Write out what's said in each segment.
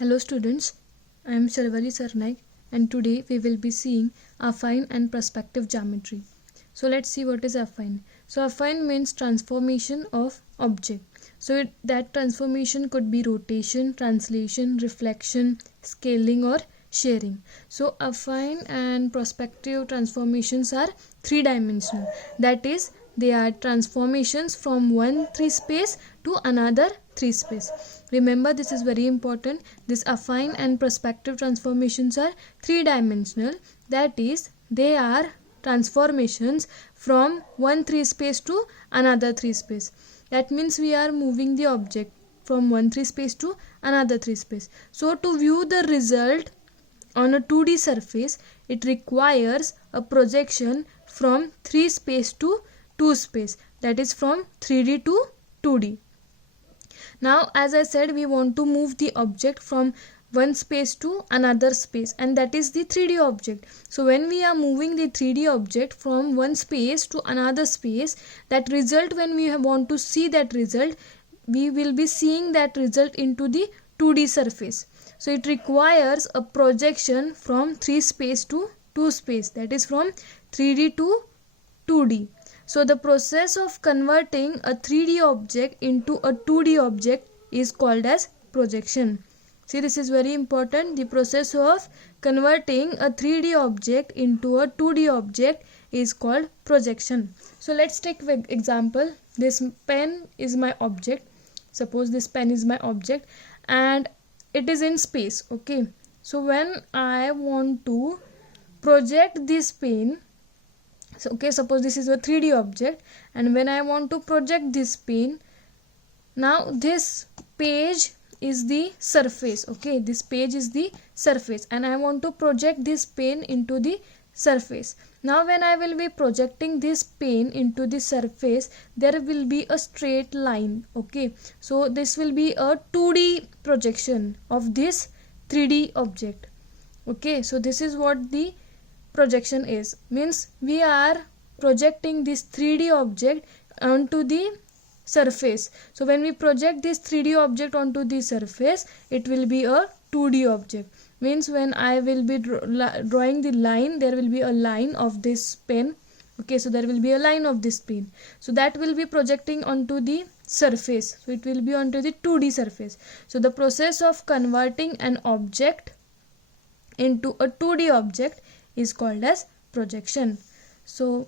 Hello students, I am Sharvari Sarnaik and today we will be seeing affine and perspective geometry. So let's see what is affine. So affine means transformation of object. So that transformation could be rotation, translation, reflection, scaling or sharing. So affine and perspective transformations are three-dimensional. That is, they are transformations from one 3 space to another 3 space. Remember, this is very important. This affine and perspective transformations are three-dimensional. That is, they are transformations from one 3 space to another 3 space. That means we are moving the object from one 3 space to another 3 space. So to view the result on a 2D surface, it requires a projection from 3 space to 2 space, that is from 3D to 2D. Now, as I said, we want to move the object from one space to another space, and that is the 3D object. So when we are moving the 3D object from one space to another space, that result, when we want to see that result, we will be seeing that result into the 2D surface. So it requires a projection from 3 space to 2 space, that is from 3D to 2D. So the process of converting a 3D object into a 2D object is called as projection. See, this is very important. The process of converting a 3D object into a 2D object is called projection. So let's take an example. This pen is my object. Suppose this pen is my object and it is in space. Okay. So when I want to project this pen, suppose this is a 3D object, and when I want to project this pen, now this page is the surface. Okay, this page is the surface and I want to project this pen into the surface. Now when I will be projecting this pen into the surface, there will be a straight line. Okay, so this will be a 2D projection of this 3D object. Okay, so this is what the projection is. Means we are projecting this 3D object onto the surface. So when we project this 3D object onto the surface, it will be a 2D object. Means when I will be drawing the line, there will be a line of this pen. Okay, so there will be a line of this pen. So that will be projecting onto the surface. So it will be onto the 2D surface. So the process of converting an object into a 2D object is called as projection. So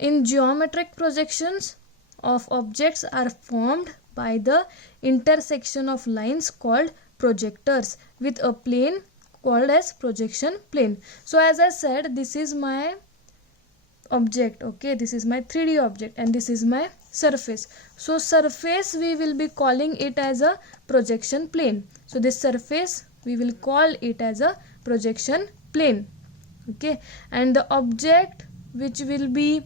in geometric projections of objects are formed by the intersection of lines called projectors with a plane called as projection plane. So as I said, this is my object. Okay, this is my 3D object and this is my surface. So surface, we will be calling it as a projection plane. So this surface, we will call it as a projection plane. Okay, and the object which will be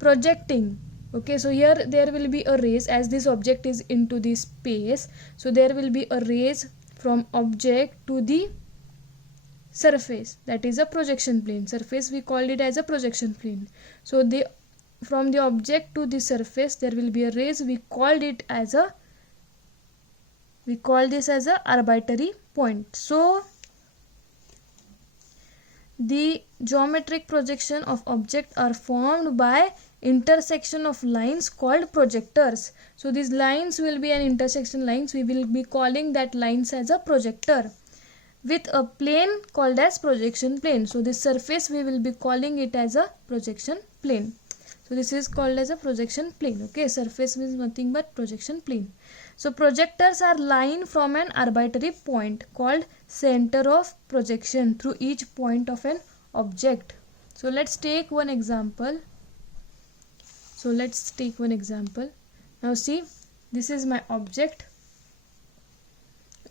projecting, okay, so here there will be a rays, as this object is into the space, so there will be a rays from object to the surface, that is a projection plane. Surface, we called it as a projection plane. So from the object to the surface there will be a rays, we call this as a arbitrary point. So the geometric projection of objects are formed by intersection of lines called projectors. So these lines will be an intersection lines. We will be calling that lines as a projector with a plane called as projection plane. So this surface, we will be calling it as a projection plane. So this is called as a projection plane. Okay, surface means nothing but projection plane. So projectors are line from an arbitrary point called center of projection through each point of an object. So let's take one example. Now see, this is my object.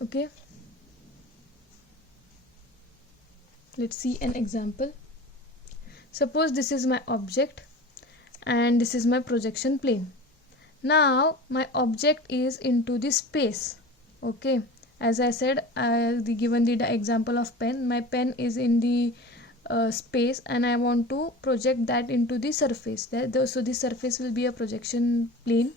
Okay, let's see an example. Suppose this is my object and this is my projection plane. Now my object is into the space. Okay, as I said, given the example of pen, my pen is in the space and I want to project that into the surface. So this surface will be a projection plane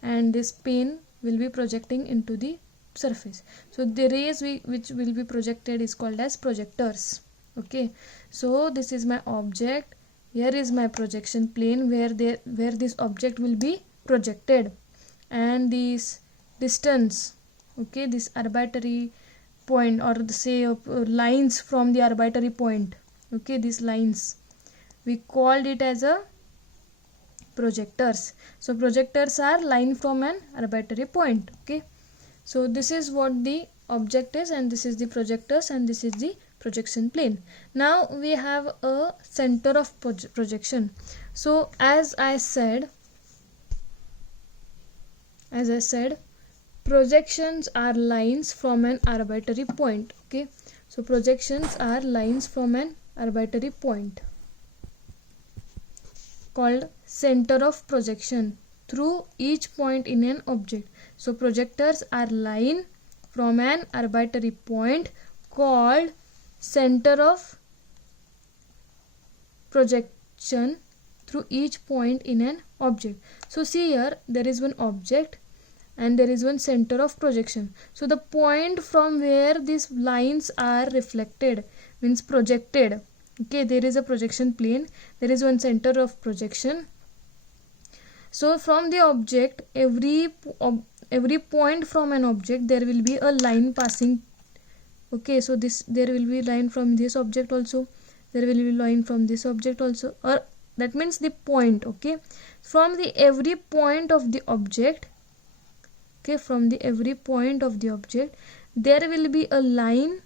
and this pen will be projecting into the surface. So the rays which will be projected is called as projectors. Okay, so this is my object, here is my projection plane where this object will be projected, and this distance, okay, this arbitrary point, or say lines from the arbitrary point, okay, these lines we called it as a projectors. So projectors are line from an arbitrary point. Okay, so this is what the object is, and this is the projectors, and this is the projection plane. Now we have a center of projection. So as I said, projections are lines from an arbitrary point. Okay, so projections are lines from an arbitrary point called center of projection through each point in an object. So projectors are line from an arbitrary point called center of projection through each point in an object. So see here, there is one object and there is one center of projection. So the point from where these lines are reflected means projected. Okay, there is a projection plane, there is one center of projection. So from the object, every point from an object, there will be a line passing. Okay, so there will be line from this object also, there will be line from this object also, or that means the point. Okay, from the every point of the object, okay, from the every point of the object, there will be a line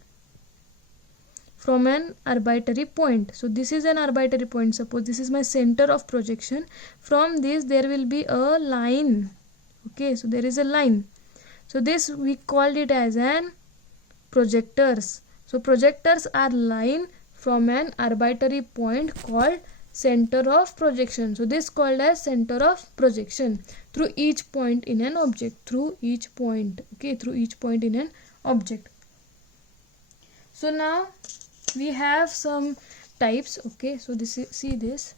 from an arbitrary point. So this is an arbitrary point. Suppose this is my center of projection. From this there will be a line. Okay, so there is a line. So this we called it as an projectors. So projectors are line from an arbitrary point called center of projection. So this called as center of projection through each point in an object. Through each point. Okay, through each point in an object. So now we have some types. Okay, so this is, see this.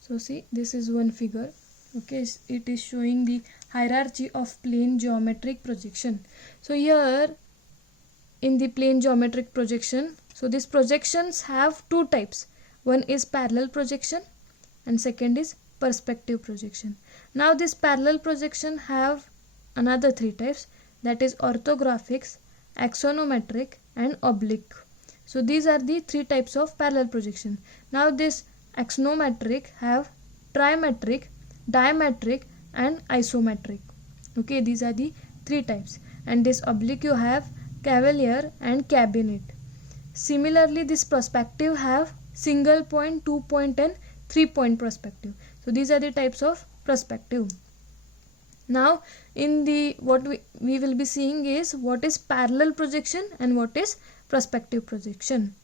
So see, this is one figure. Okay, it is showing the hierarchy of plane geometric projection. So here in the plane geometric projection, so these projections have two types. One is parallel projection and second is perspective projection. Now this parallel projection have another three types, that is orthographic, axonometric and oblique. So these are the three types of parallel projection. Now this axonometric have trimetric, diametric and isometric. Okay, these are the three types. And this oblique you have cavalier and cabinet. Similarly, this perspective have single point, 2 point and 3 point perspective. So these are the types of perspective. Now in the what we will be seeing is what is parallel projection and what is perspective projection.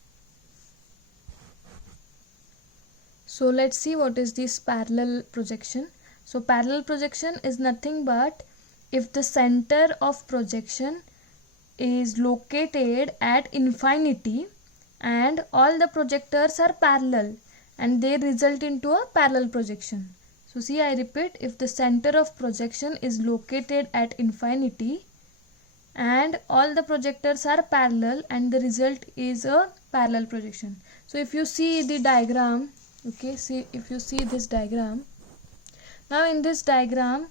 So let's see what is this parallel projection. So parallel projection is nothing but if the center of projection is located at infinity and all the projectors are parallel and they result into a parallel projection. So see, I repeat, if the center of projection is located at infinity and all the projectors are parallel and the result is a parallel projection. So if you see the diagram, okay, see if you see this diagram. Now in this diagram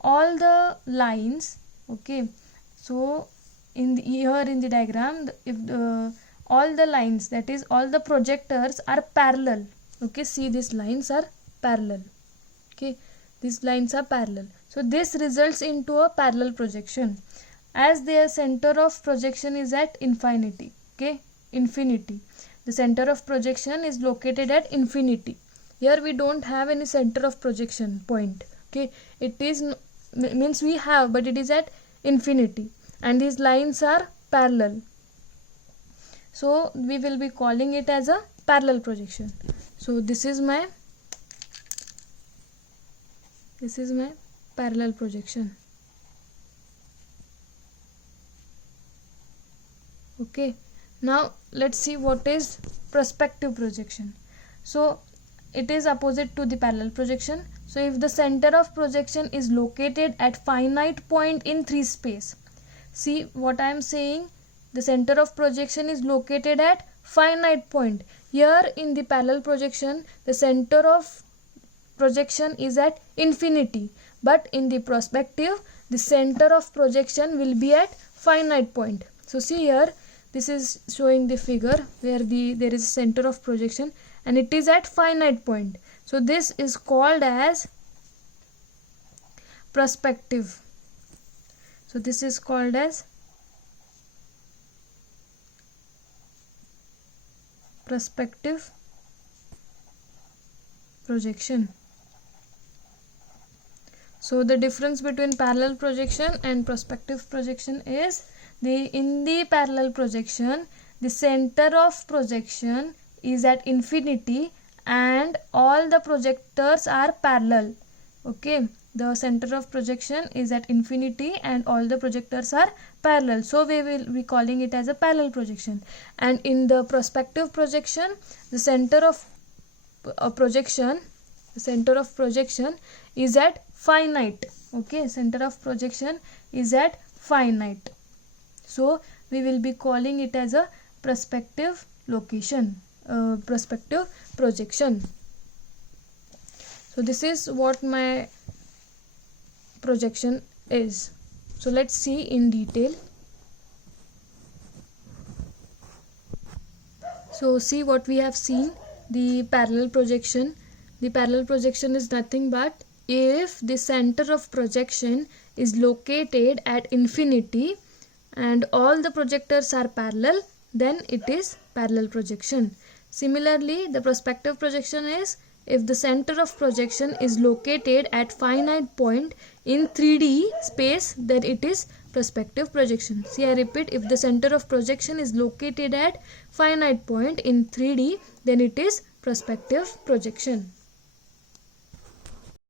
all the lines, okay, so here in the diagram, if all the lines, that is all the projectors are parallel. Okay, see these lines are parallel. Okay, these lines are parallel. So this results into a parallel projection as their center of projection is at infinity. Okay, infinity. The center of projection is located at infinity. Here we don't have any center of projection point. Okay, it is means we have, but it is at infinity and these lines are parallel. So we will be calling it as a parallel projection. So this is my parallel projection. Okay, now let's see what is perspective projection. So it is opposite to the parallel projection. So if the center of projection is located at finite point in 3 space, see what I am saying, the center of projection is located at finite point. Here in the parallel projection, the center of projection is at infinity, but in the perspective, the center of projection will be at finite point. So see here, this is showing the figure where there is center of projection and it is at finite point. So this is called as perspective. So this is called as perspective projection. So the difference between parallel projection and perspective projection is, in the parallel projection, the center of projection is at infinity and all the projectors are parallel. Okay, the center of projection is at infinity and all the projectors are parallel, so we will be calling it as a parallel projection. And in the perspective projection, the center of projection is at finite. Okay, center of projection is at finite, so we will be calling it as a perspective location, perspective projection. So this is what my projection is. So let's see in detail. So see what we have seen, the parallel projection. The parallel projection is nothing but if the center of projection is located at infinity and all the projectors are parallel, then it is parallel projection. Similarly, the perspective projection is if the center of projection is located at finite point in 3D space, then it is perspective projection. See, I repeat, if the center of projection is located at finite point in 3D, then it is perspective projection.